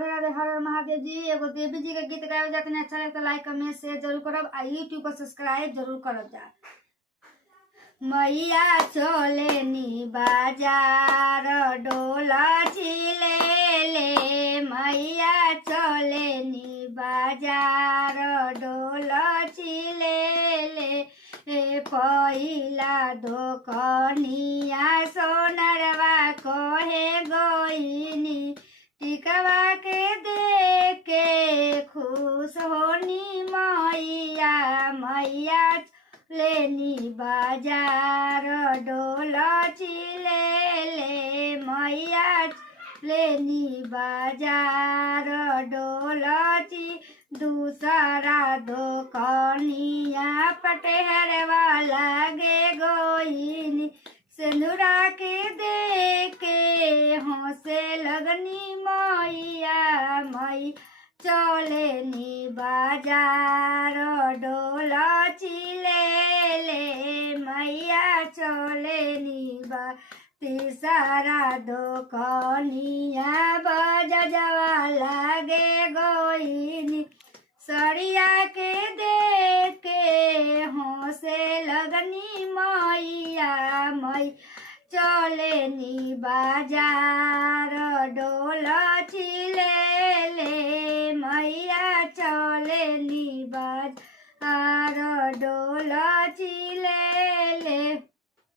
राधे राधे, हर हर महादेव जी। एगो देवी जी के गीत गावे जाते हैं, अच्छा लगता लाइक कमेंट शेयर जरूर करब आ यूट्यूब पर सब्सक्राइब जरूर करब जा। मैया चले नी बाजार डोला चिले ले, मैया चले नी बाजार डोला चिले ले, पहिला दोकनिया सोनरवा कहे गोइनी, टिकवा के देख के खुश होनी मैया, मैया लेनी बाजार डोला चिले ले, मैया लेनी बाजार डोला ची, दूसरा दोकनिया पटेहरवा लागे गोइनी, सिंदूरा के देके हंसे लगनी मैया, मई चले नी बाजार डोला चिले ले, मैया चले नी बा, तीसरा दोकनिया बजवा लागे गोइनी, सरिया के देख के हंसे लगनी मैया, मई चले नी बाजार डोला चिले ले, मैया